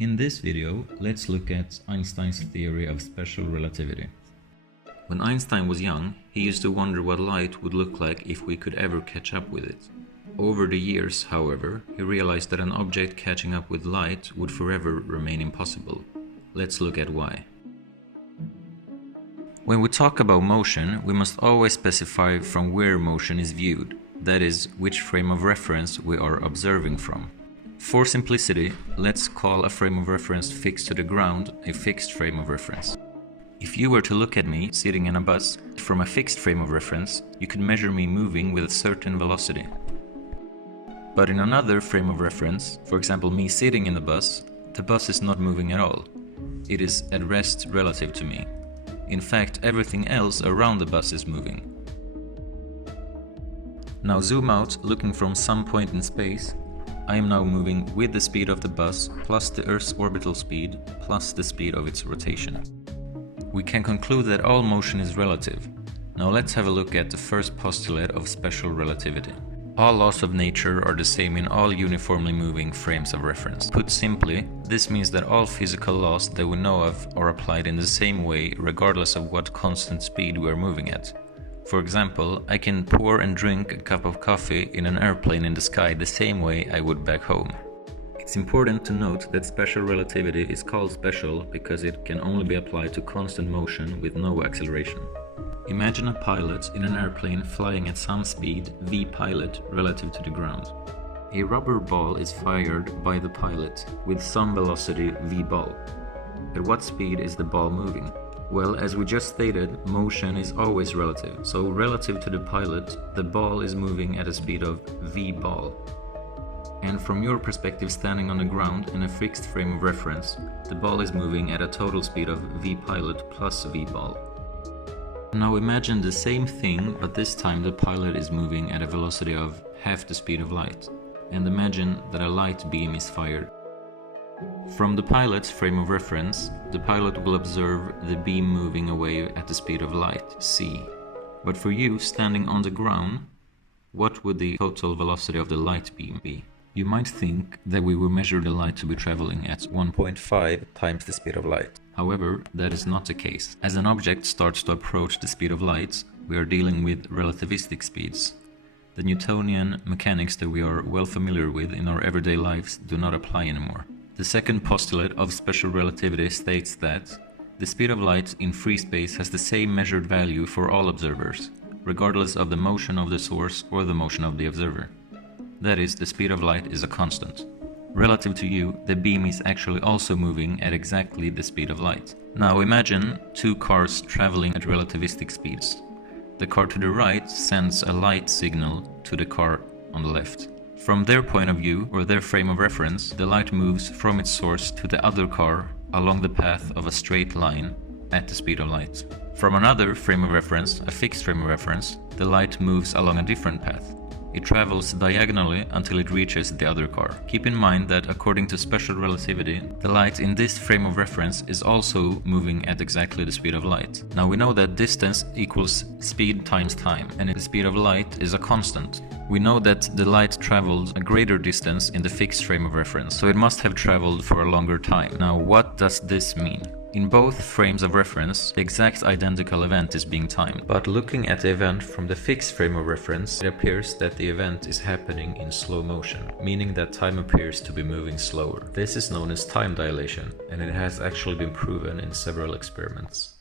In this video, let's look at Einstein's theory of special relativity. When Einstein was young, he used to wonder what light would look like if we could ever catch up with it. Over the years, however, he realized that an object catching up with light would forever remain impossible. Let's look at why. When we talk about motion, we must always specify from where motion is viewed, that is, which frame of reference we are observing from. For simplicity, let's call a frame of reference fixed to the ground a fixed frame of reference. If you were to look at me sitting in a bus from a fixed frame of reference, you could measure me moving with a certain velocity. But in another frame of reference, for example me sitting in the bus is not moving at all. It is at rest relative to me. In fact, everything else around the bus is moving. Now zoom out, looking from some point in space. I am now moving with the speed of the bus plus the Earth's orbital speed plus the speed of its rotation. We can conclude that all motion is relative. Now let's have a look at the first postulate of special relativity. All laws of nature are the same in all uniformly moving frames of reference. Put simply, this means that all physical laws that we know of are applied in the same way regardless of what constant speed we are moving at. For example, I can pour and drink a cup of coffee in an airplane in the sky the same way I would back home. It's important to note that special relativity is called special because it can only be applied to constant motion with no acceleration. Imagine a pilot in an airplane flying at some speed v-pilot relative to the ground. A rubber ball is fired by the pilot with some velocity v-ball. At what speed is the ball moving? Well, as we just stated, motion is always relative, so relative to the pilot, the ball is moving at a speed of v-ball. And from your perspective standing on the ground in a fixed frame of reference, the ball is moving at a total speed of v-pilot plus v-ball. Now imagine the same thing, but this time the pilot is moving at a velocity of half the speed of light. And imagine that a light beam is fired. From the pilot's frame of reference, the pilot will observe the beam moving away at the speed of light, c. But for you, standing on the ground, what would the total velocity of the light beam be? You might think that we will measure the light to be traveling at 1.5 times the speed of light. However, that is not the case. As an object starts to approach the speed of light, we are dealing with relativistic speeds. The Newtonian mechanics that we are well familiar with in our everyday lives do not apply anymore. The second postulate of special relativity states that the speed of light in free space has the same measured value for all observers, regardless of the motion of the source or the motion of the observer. That is, the speed of light is a constant. Relative to you, the beam is actually also moving at exactly the speed of light. Now imagine two cars traveling at relativistic speeds. The car to the right sends a light signal to the car on the left. From their point of view, or their frame of reference, the light moves from its source to the other car along the path of a straight line at the speed of light. From another frame of reference, a fixed frame of reference, the light moves along a different path. It travels diagonally until it reaches the other car. Keep in mind that according to special relativity, the light in this frame of reference is also moving at exactly the speed of light. Now we know that distance equals speed times time, and the speed of light is a constant. We know that the light traveled a greater distance in the fixed frame of reference, so it must have traveled for a longer time. Now what does this mean? In both frames of reference, the exact identical event is being timed. But looking at the event from the fixed frame of reference, it appears that the event is happening in slow motion, meaning that time appears to be moving slower. This is known as time dilation, and it has actually been proven in several experiments.